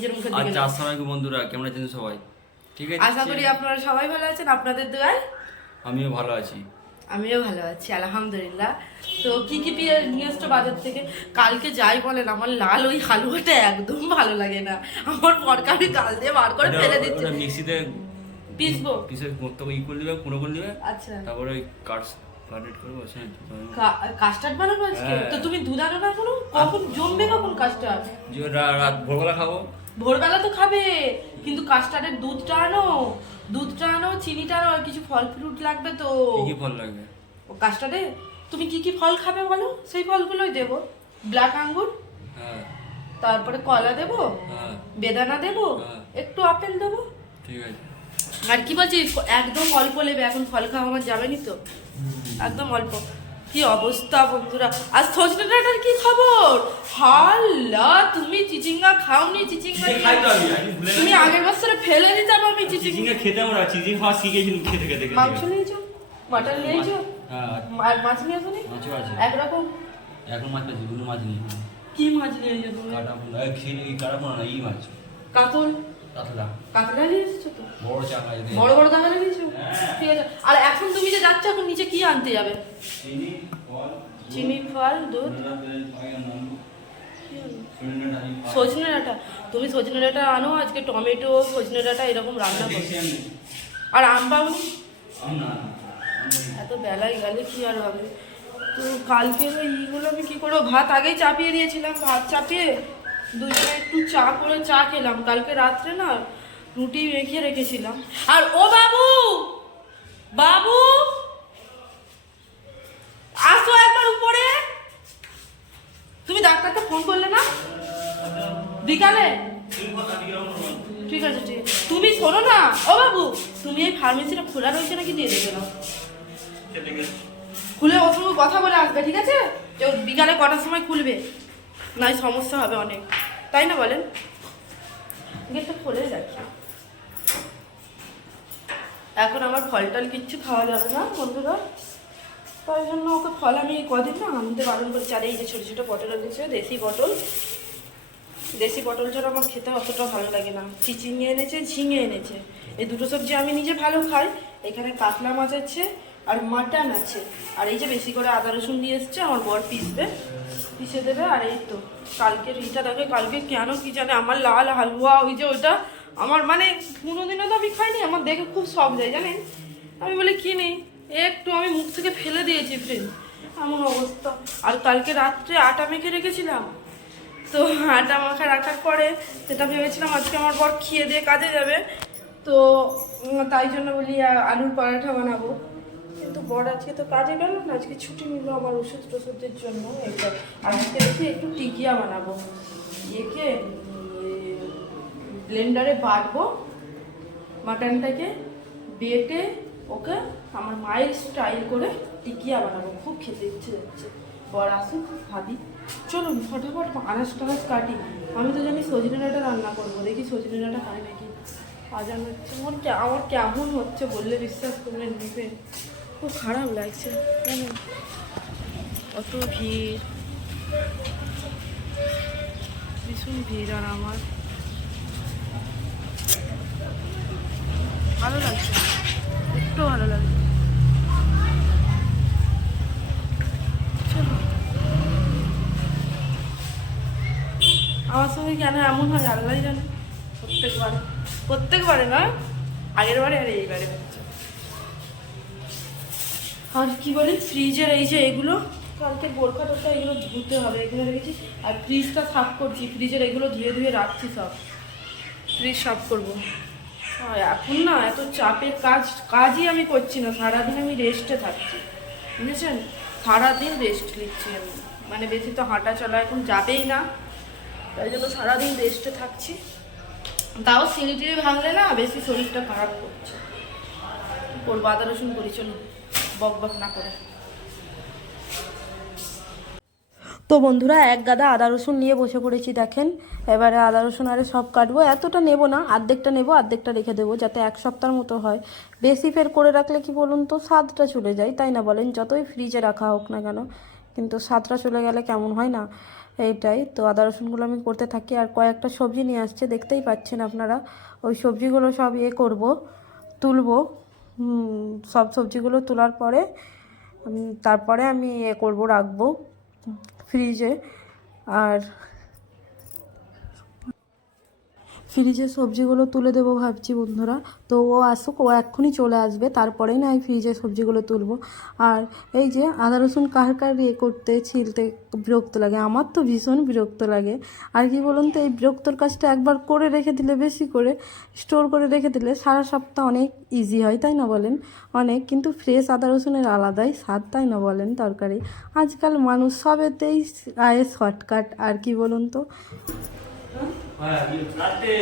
নিজের মুখের দিকে আচ্ছা আসসালামু আলাইকুম বন্ধুরা কেমন আছেন সবাই? ঠিক আছে? আশা করি আপনারা সবাই ভালো আছেন আপনাদের দোয়ায়? আমিও ভালো আছি। আমিও ভালো আছি আলহামদুলিল্লাহ। তো কি কি পেয়ে নিয়ে বাজার থেকে? কালকে যাই বলেন আমার লাল ওই হালুয়াটা একদম ভালো লাগে না। আমার পরকা আমি কাল দিয়ে বার করে ফেলে দিচ্ছি। মিক্সিতে পিসবো পিসে মতো ই করে দিবে কুড়ো করে দিবে আচ্ছা। তারপরে ওই কাট কাটেড করব সে কাস্টার্ড বানাবো আজকে? হ্যাঁ। তো তুমি দুধ আনো না কোনো কখন জমবে কখন কাস্টার্ড রাত ভোরবেলা খাব। ভোরবেলা তো খাবে কিন্তু কাস্টার্ডের দুধটা আনো দুধটা আনো চিনিটা আনো আর কিছু ফল ফ্রুট লাগবে তো। কি কি ফল লাগবে? ও কাস্টার্ডে তুমি কি কি ফল খাবে বলো? সেই ফলগুলোই দেবো। ব্ল্যাক আঙ্গুর হ্যাঁ। তারপরে কলা দেবো হ্যাঁ। বেদানা দেবো হ্যাঁ। একটু আপেল দেবো। ঠিক আছে। আর কি বলছি একদম অল্প নেবে এখন ফল খাওয়া আমার যাবেনি তো। একদম অল্প। কি অবস্থা বন্ধুরা? আর সজনে ডাঁটার কি খবর? হাল্লা তুমি চিচিঙ্গা খাওনি চিচিঙ্গা তুমি আগের বছরে ফেলে দিতাম আমি চিচিঙ্গা খেতে আমরা চিচিং খাওয়া শিখেছিলাম খেতে খেতে মাংস নিয়েছো? মাটন নিয়েছো? হ্যাঁ। আর মাছ নিয়েছো নি? একরকম? এখন মাছ আছে কোনো মাছ নেই কি মাছ নিয়েছো তুমি? কাটা পোনা খেয়ে এই কাটা পোনা না এই মাছ। কাতল? কাতলা। কাতলা নিয়ে এসেছ তো? বড় বড় নিয়েছো হ্যাঁ। ঠিক আছে। আর এখন তুমি যে যাচ্ছ এখন নিচে কি আনতে যাবে? চিনি ফল চিনি ফল দুধ? সজনে ডাঁটা, তুমি সজনে ডাঁটা আনো আজকে টমেটো সজনে ডাঁটা এরকম রান্না করো। আর আম পাবো? এত বেলায় গেলে কি আর হবে? তো কালকে ওই ইগুলো আমি কি করব? ভাত আগেই চাপিয়ে দিয়েছিলাম ভাত চাপিয়ে। দুজনে একটু চা করে চা খেলাম। কালকে রাত্রে না রুটি মেখে রেখেছিলাম। আর ও বাবু! বাবু! আসো একবার উপরে। তুমি ডাক্তারকে ফোন করলে না? বিকালে? ঠিক আছে ঠিক আছে। তুমি শোনো না। ও বাবু, তুমি এই ফার্মেসিটা খোলা রয়েছে নাকি দিয়ে দেবে না খুলে ওর সঙ্গে কথা বলে আসবে, ঠিক আছে? বিকালে কটার সময় খুলবে। নাই, সমস্যা হবে অনেক। তাই না বলেন? গেটটা খুলে যাচ্ছে। এখন আমার ফল টল কিচ্ছু খাওয়া যাবে না, বন্ধুরা। তাই জন্য ওকে ফল আমি কদিন না আনতে বারণ করছি। আর এই যে ছোটো ছোটো পটল এনেছে, দেশি পটল। দেশি পটল ছাড়া আমার খেতে অতটা ভালো লাগে না। চিচিঙে এনেছে, ঝিঙে এনেছে। এই দুটো সবজি আমি নিজে ভালো খাই। এখানে কাতলা মাছ আছে আর মাটন আছে। আর এই যে বেশি করে আদা রসুন দিয়ে এসছে, আমার বর পিসবে। পিষে দেবে, আর এই তো কালকে এইটা দেখে, কালকে কেন কি জানে, আমার লাল হালুয়া, ওই যে ওইটা, আমার মানে কোনোদিনও তো আমি খাইনি, আমার দেখে খুব সব যায়, জানেন? আমি বলি, কি নেই? একটু আমি মুখ থেকে ফেলে দিয়েছি ফ্রেন্ড এমন অবস্থা। আর কালকে রাত্রে আটা মেখে রেখেছিলাম। তো আটা মাখা রাখার পরে সেটা ভেবেছিলাম, আজকে আমার বর খেয়ে দিয়ে কাজে যাবে। তো তাই জন্য বলি আলুর পরাঠা বানাবো। কিন্তু বর আজকে তো কাজে গেল না, আজকে ছুটি নিল আমার ওষুধ টষুধের জন্য। আর আজকে দেখি একটু টিকিয়া বানাবো। ইয়েকে ব্লেন্ডারে বাটবো মাটনটাকে বেটে ওকে আমার মায়ের স্টাইল করে টিকিয়া বানাবো। খুব খেতে ইচ্ছে যাচ্ছে বর আসুক ভাবি চলুন, ফটাফট আনাজ টানাজ কাটি। আমি তো জানি সজনে ডাঁটা রান্না করব। দেখি সজনে ডাঁটা হয় নাকি? আজান হচ্ছে আমার আমার কেমন হচ্ছে বললে বিশ্বাস করবেন নিবে খুব খারাপ লাগছে। অত ভিড়। ভীষণ ভিড় আর আমার। ভালো লাগছে। একটু ভালো লাগছে। আমার সঙ্গে কেন এমন হয় আল্লাহ জানে। প্রত্যেকবারে। প্রত্যেকবারে না আগের বারে আর এইবারে। আর কি বলি ফ্রিজের এই যে এগুলো কালকে বোরখা টোরখা এগুলো ধুতে হবে এগুলো রেখেছি। আর ফ্রিজটা সাফ করছি ফ্রিজের এগুলো ধুয়ে ধুয়ে রাখছি সব। ফ্রিজ সাফ করব। এখন না এত চাপের কাজ কাজই আমি করছি না সারাদিন আমি রেস্টে থাকছি। বুঝেছেন? সারাদিন রেস্ট নিচ্ছি আমি। মানে বেশি তো হাঁটা চলা এখন যাবেই না। তাই জন্য সারাদিন রেস্টে থাকছি। তাও সিঁড়ি টিড়ি ভাঙলে না বেশি শরীরটা খারাপ করছে। করব আদা রসুন করি চলুন বক বক না করে। তো বন্ধুরা, এক গাদা আদা রসুন নিয়ে বসে পড়েছি, দেখেন। এবারে আদা রসুন আরে সব কাটবো। এতটা নেব না অর্ধেকটা নেব অর্ধেকটা রেখে দেবো, যাতে এক সপ্তাহের মতো হয়। বেশি ফের করে রাখলে কি বলুন তো, স্বাদটা চলে যায়, তাই না বলেন? যতই ফ্রিজে রাখা হোক না কেন, কিন্তু স্বাদটা চলে গেলে কেমন হয় না? এইটাই। তো আদা রসুনগুলো আমি করতে থাকি, আর কয়েকটা সবজি নিয়ে আসছে, দেখতেই পাচ্ছেন আপনারা। ওই সবজিগুলো সব ইয়ে করব, তুলবো। সব সবজিগুলো তোলার পরে তারপরে আমি এ করব রাখব ফ্রিজে। আর ফ্রিজে সবজিগুলো তুলে দেবো ভাবছি বন্ধুরা। তো ও আসুক, ও এক্ষুনি চলে আসবে, তারপরেই না এই ফ্রিজে সবজিগুলো তুলবো। আর এই যে আদা, রসুন কার কার ইয়ে করতে ছিলতে বিরক্ত লাগে? আমার তো ভীষণ বিরক্ত লাগে। আর কি বলুন তো, এই বিরক্তর কাজটা একবার করে রেখে দিলে, বেশি করে স্টোর করে রেখে দিলে সারা সপ্তাহ অনেক ইজি হয়, তাই না বলেন? অনেক, কিন্তু ফ্রেশ আদা, রসুনের আলাদাই স্বাদ, তাই না বলেন তরকারি? আজকাল মানুষ সবেতেই আয়ে শর্টকাট আর কি বলুন তো? রাতে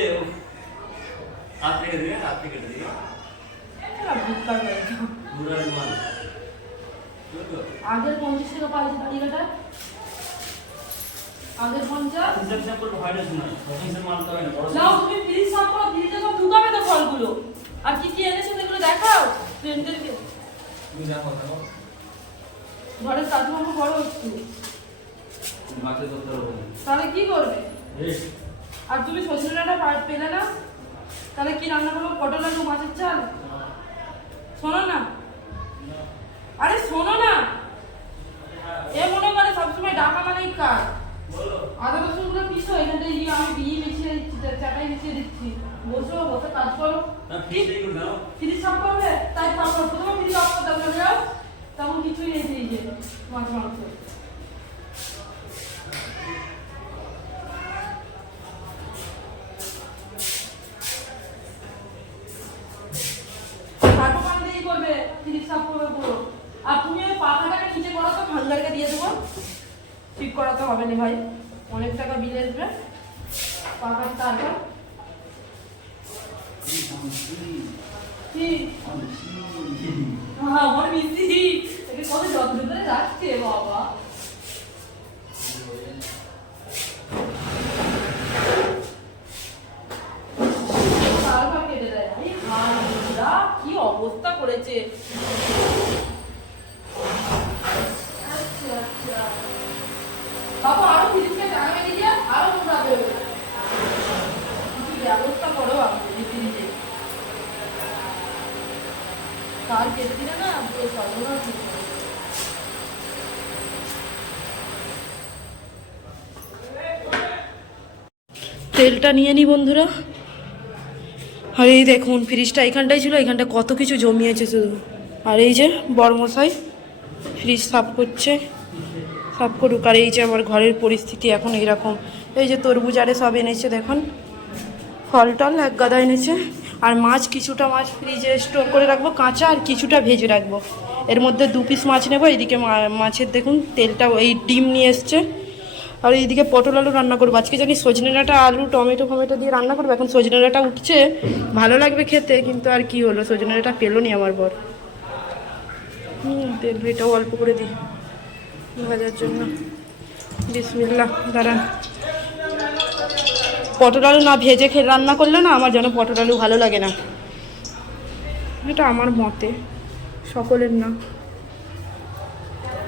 রাতে কেটে রাতে কেটে বুঝলো আগের পঞ্চাশ টাকা তালিকাটা? আগের পঞ্চাশ? হয় হয় বড় নাও তুমি ফ্রিজ সাফ করো ফ্রিজে সব ঢুকাবে তো ফলগুলো। আর কি কি এনেছো সেগুলো দেখাও ফ্রেন্ডদেরকে তুমি দেখো দেখো। করো একটু। মাকে করতে হবে তাহলে কি করবে? আর তুমি সজনেটা পেলে না? তাহলে কি রান্না করব? পটল আলু মাছের চাল শোনো না। আরে শোনো না। এ মনে করে সবসময় ডাকা মানেই কাজ আদা রসুনগুলো পিসো এখানে এই আমি বিয়ে মিশিয়ে দিচ্ছি চাটাই মিশিয়ে দিচ্ছি। বসো বসে কাজ করো। ফ্রিজ সাফ করবে? তাই করো প্রথমে ফ্রিজ অফ করতে হবে তেমন কিছুই নেই ফ্রিজে মাছ মাংস তারপর পানি দিয়েই করবে ফ্রিজ সাফ করবে পুরো আর তুমি ওই পাখাটাকে নিচে করো তো ভাঙ্গারকে দিয়ে দেবো ঠিক করাতে হবে না ভাই অনেক টাকা বিল আসবে পাখার তারপর কি হ্যাঁ, আমার মিস্ত্রি একে কত যত্ন করে রাখছে বাবা কি অবস্থা করেছে। বাবা আরও ফিজিক্সকে টাকা মেরে দিয়ে আরও নোংরা বেরোবে ব্যবস্থা করো আপনি কেটে দিলে না পুরো তেলটা নিয়ে নি বন্ধুরা। আর এই দেখুন, ফ্রিজটা এখানটাই ছিল এখানটা কত কিছু জমিয়েছে শুধু। আর এই যে বড়মশাই ফ্রিজ সাফ করছে, সাফ করুক। আর এই যে আমার ঘরের পরিস্থিতি এখন এইরকম। এই যে তরমুজ আরে সব এনেছে, দেখুন। ফল টল এক গাদা এনেছে। আর মাছ কিছুটা মাছ ফ্রিজে স্টোর করে রাখব, কাঁচা আর কিছুটা ভেজে রাখব। এর মধ্যে দু পিস মাছ নেব এইদিকে মাছের দেখুন তেলটা এই ডিম নিয়ে এসছে। আর এইদিকে পটল আলু রান্না করব। আজকে জানি সজনে ডাঁটা আলু, টমেটো, ফমেটো দিয়ে রান্না করব, এখন সজনে ডাঁটা উঠছে। ভালো লাগবে খেতে, কিন্তু আর কি হলো সজনে ডাঁটা পেল নি আমার বর। হুম, তেল এটাও অল্প করে দিই। ভাজার জন্য। বিসমিল্লা দাঁড়ান। পটল আলু না ভেজে খেয়ে রান্না করলে না আমার যেন পটল আলু ভালো লাগে না। এটা আমার মতে, সকলের না।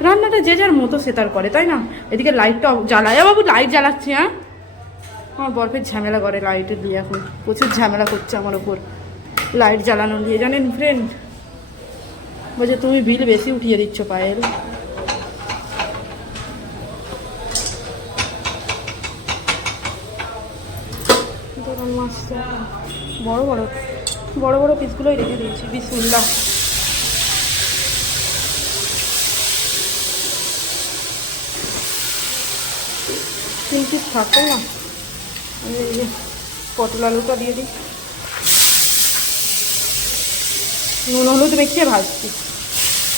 রান্নাটা যে যার মতো সে তার করে, তাই না? এদিকে লাইটটা জ্বালায়। বাবু লাইট জ্বালাচ্ছি হ্যাঁ? আমার বরফের ঝামেলা করে লাইটের দিয়ে এখন। প্রচুর ঝামেলা করছে আমার ওপর। লাইট জ্বালানো দিয়ে জানেন ফ্রেন্ড বলছে, তুমি বিল বেশি উঠিয়ে দিচ্ছ পায়েল। মাছটা বড় বড় বড় বড় পিসগুলোই রেখে দিয়েছি। বিসমিল্লা তিন পিস থাকতো না? আমি এই যে পটল আলুটা দিয়ে দিই। নুন, হলুদ মেখে ভাজছি।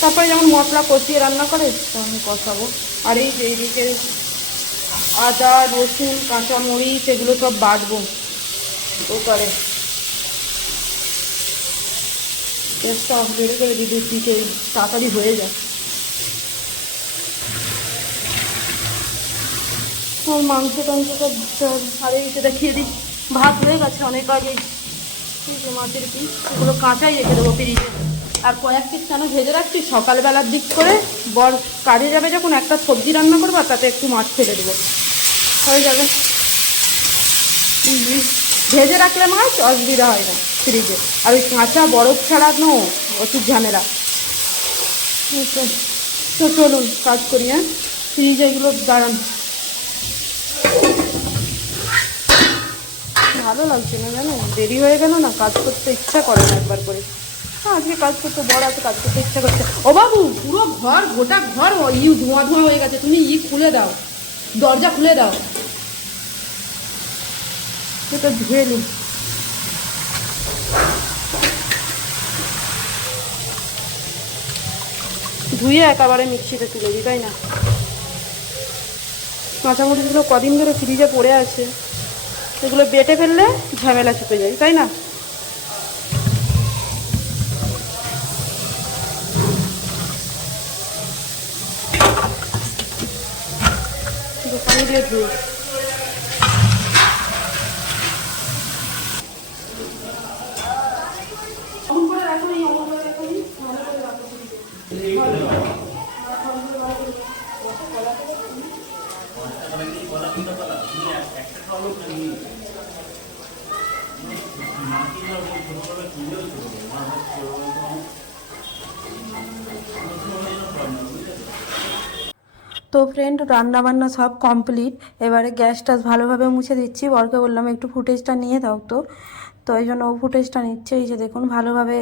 তারপরে যেমন মশলা কষিয়ে রান্না করে তেমন কষাবো। আর এই যে এইদিকে আদা, রসুন, কাঁচামরিচ, এগুলো সব বাটবো। করে। গ্যাসটা বেড়ে করে দিদি দিকে তাড়াতাড়ি হয়ে যায়। ও মাংস টাংস সব সব আর সেটা খেয়ে দিই। ভাত হয়ে গেছে অনেক আগেই মাছের পিস, এগুলো কাঁচাই রেখে দেবো ফ্রিজে। আর কয়েক পিস কেন ভেজে রাখছি? সকালবেলার দিক করে বর কাজে যাবে যখন একটা সবজি রান্না করব তাতে একটু মাছ ফেলে দেবো। হয়ে যাবে। ভেজে রাখলে মাছ অসুবিধা হয় না ফ্রিজে। আর ওই কাঁচা বরফ ছাড়া নো ওষুধ ঝামেলা। তো তো চলুন কাজ করি হ্যাঁ? ফ্রিজে এগুলো দাঁড়ান। ভালো লাগছে না জানো? দেরি হয়ে গেল না? কাজ করতে ইচ্ছা করে না একবার করে। হ্যাঁ আজকে কাজ করতে বড় আছে কাজ করতে ইচ্ছা করছে। ও বাবু পুরো ঘর গোটা ঘর ইউ ধোঁয়া ধোঁয়া হয়ে গেছে। তুমি ই খুলে দাও। দরজা খুলে দাও। এটা ধুয়ে নি। ধুয়ে একেবারে মিক্সিতে তুলে দিই, তাই না? কাঁচামরিচগুলো কদিন ধরে ফ্রিজে পড়ে আছে। এগুলো বেটে ফেললে ঝামেলা চুপে যায়, তাই না? দোকানে দিয়ে ধুই অমন করে রাখো এই অমন করে রাখো এই, ভালো করে রাখো ফ্রিজে। তো ফ্রেন্ড রান্না বান্না সব কমপ্লিট এবারে গ্যাস টাস ভালোভাবে মুছে দিচ্ছি। বরকে বললাম, একটু ফুটেজটা নিয়ে দাও তো। তো এই জন্য ও ফুটেজটা নিচ্ছে, এই যে দেখুন, ভালোভাবে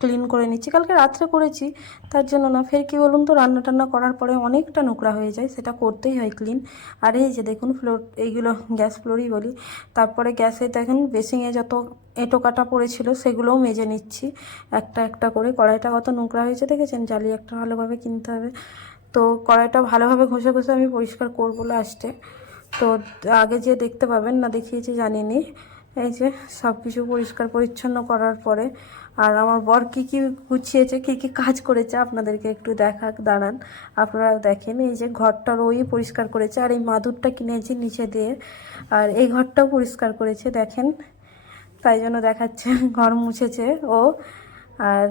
ক্লিন করে নিচ্ছি। কালকে রাত্রে করেছি, তার জন্য না, ফের কি বলুন তো রান্না টান্না করার পরে অনেকটা নোংরা হয়ে যায়, সেটা করতেই হয় ক্লিন আর এই যে দেখুন ফ্লোর এইগুলো গ্যাস ফ্লোরই বলি, তারপরে গ্যাসে দেখেন বেসিংয়ে যত এঁটো কাটা পড়েছিল, সেগুলোও মেজে নিচ্ছি। একটা একটা করে, কড়াইটা কত নোংরা হয়েছে দেখেছেন? জালি একটা ভালোভাবে কিনতে হবে। তো কড়াইটা ভালোভাবে ঘষে ঘষে আমি পরিষ্কার করব লাস্টে তো আগে যে দেখতে পাবেন না দেখিয়েছি, জানিনি। এই যে সব কিছু পরিষ্কার পরিচ্ছন্ন করার পরে আর আমার বর কী কী গুছিয়েছে, কী কী কাজ করেছে আপনাদেরকে একটু দেখাক, দাঁড়ান। আপনারাও দেখেন, এই যে ঘরটা ওই পরিষ্কার করেছে আর এই মাদুরটা কিনেছি নিচে দিয়ে। আর এই ঘরটাও পরিষ্কার করেছে, দেখেন। তাই জন্য দেখাচ্ছে, ঘর মুছেছে ও। আর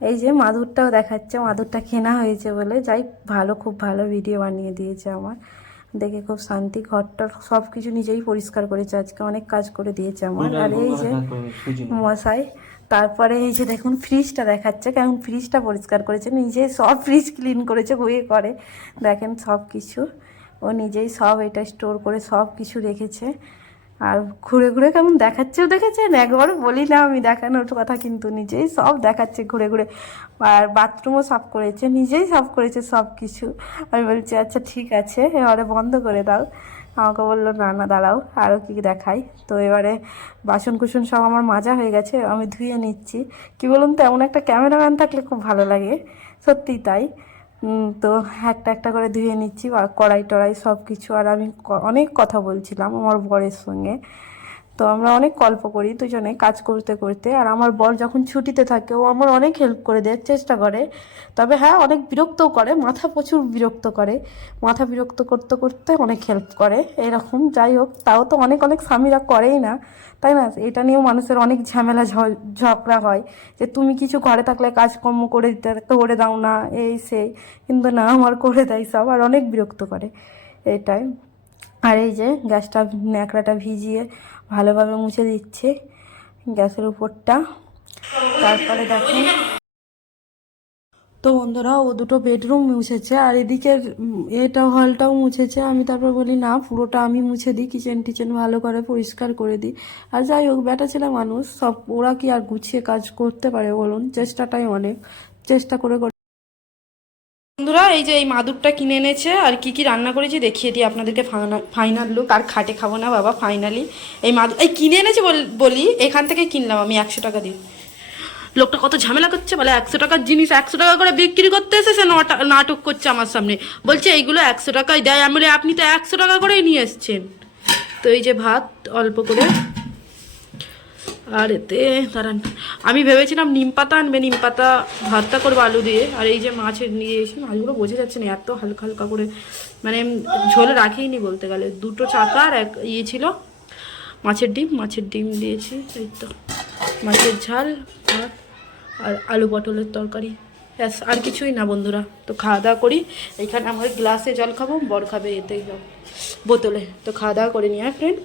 এই যে মাদুরটাও দেখাচ্ছে, মাদুরটা কেনা হয়েছে বলে। যাই, ভালো, খুব ভালো ভিডিও বানিয়ে দিয়েছে আমার। দেখে খুব শান্তি ঘরটা সব কিছু নিজেই পরিষ্কার করেছে। আজকে অনেক কাজ করে দিয়েছে আমার। আর এই যে মশাই তারপরে এই যে দেখুন ফ্রিজটা দেখাচ্ছে। কেমন ফ্রিজটা পরিষ্কার করেছে। নিজে সব ফ্রিজ ক্লিন করেছে বইয়ে করে। দেখেন সব কিছু ও নিজেই সব এটা স্টোর করে সব কিছু রেখেছে। আর ঘুরে ঘুরে কেমন দেখাচ্ছেও দেখেছেন একবার বলি না, আমি দেখানোর কথা কিন্তু নিজেই সব দেখাচ্ছে ঘুরে ঘুরে। আর বাথরুমও সাফ করেছে, নিজেই সাফ করেছে সব কিছু আমি বলছি আচ্ছা ঠিক আছে, এবারে বন্ধ করে দাও। আমাকে বলল, না না, দাঁড়াও আরও কী দেখাই? তো এবারে বাসন কুসন সব আমার মাজা হয়ে গেছে, আমি ধুয়ে নিচ্ছি। কি বলুন তো, এমন একটা ক্যামেরাম্যান থাকলে খুব ভালো লাগে। সত্যিই তাই। তো একটা একটা করে ধুয়ে নিচ্ছি কড়াই টড়াই সব কিছু আর আমি অনেক কথা বলছিলাম আমার বরের সঙ্গে। তো আমরা অনেক গল্প করি দুজনে, কাজ করতে করতে। আর আমার বর যখন ছুটিতে থাকে, ও আমার অনেক হেল্প করে দেওয়ার চেষ্টা করে। তবে হ্যাঁ অনেক বিরক্তও করে, মাথা প্রচুর বিরক্ত করে। মাথা বিরক্ত করতে করতে অনেক হেল্প করে, এরকম। যাই হোক, তাও তো অনেক অনেক স্বামীরা করেই না, তাই না? এটা নিয়েও মানুষের অনেক ঝামেলা ঝগড়া হয় যে, তুমি কিছু ঘরে থাকলে কাজকর্ম করে দিতে, করে দাও না, এই, সেই। কিন্তু না, আমার করে দেয় সব, আর অনেক বিরক্ত করে, এটাই। আর এই যে, গ্যাসটা, ন্যাকড়াটা ভিজিয়ে ভালোভাবে মুছে দিচ্ছে গ্যাসের উপরটা। তারপরে দেখুন তো বন্ধুরা, ও দুটো বেডরুম মুছেছে আর এদিকের এটা হলটাও মুছেছে। আমি তারপর বলি, না, পুরোটা আমি মুছে দিই কিচেন টিচেন ভালো করে পরিষ্কার করে দিই। আর যাই হোক, বেটা ছেলে মানুষ, সব, ওরা কি আর গুছিয়ে কাজ করতে পারে বলুন? চেষ্টাটাই অনেক। চেষ্টা করে করে বন্ধুরা, এই যে এই মাদুরটা কিনে এনেছে, আর কি কি রান্না করেছি দেখিয়ে দিই আপনাদেরকে ফাইনাল লুক আর খাটে খাব না বাবা ফাইনালি এই মাদুর এই কিনে এনেছে বল- এখান থেকে কিনলাম আমি একশো টাকা দিয়ে। লোকটা কত ঝামেলা করছে বলে, একশো টাকার জিনিস একশো টাকা করে বিক্রি করতে এসে সে নটা- নাটক করছে আমার সামনে। বলছে, এইগুলো একশো টাকায় দেয়। আমি আপনি তো একশো টাকা করেই নিয়ে এসছেন। তো এই যে ভাত, অল্প করে আর এতে দাঁড়ান। আমি ভেবেছিলাম নিম পাতা আনবে, নিম পাতা ভাতটা করব আলু দিয়ে। আর এই যে মাছের নিয়ে এসে মাছগুলো বোঝা যাচ্ছে না, এত হালকা হালকা করে মানে ঝোল রাখিনি বলতে গেলে। দুটো চাকা আর এক ইয়ে ছিল, মাছের ডিম মাছের ডিম দিয়েছি, এই তো। মাছের ঝাল, ভাত আর আলু পটলের তরকারি। ব্যাস, আর কিছুই না বন্ধুরা। তো খাওয়া দাওয়া করি। এখানে আমার গ্লাসে জল খাব, বর খাবে এতে বোতলে। তো খাওয়া দাওয়া করে নিয়ে ফ্রেন্ড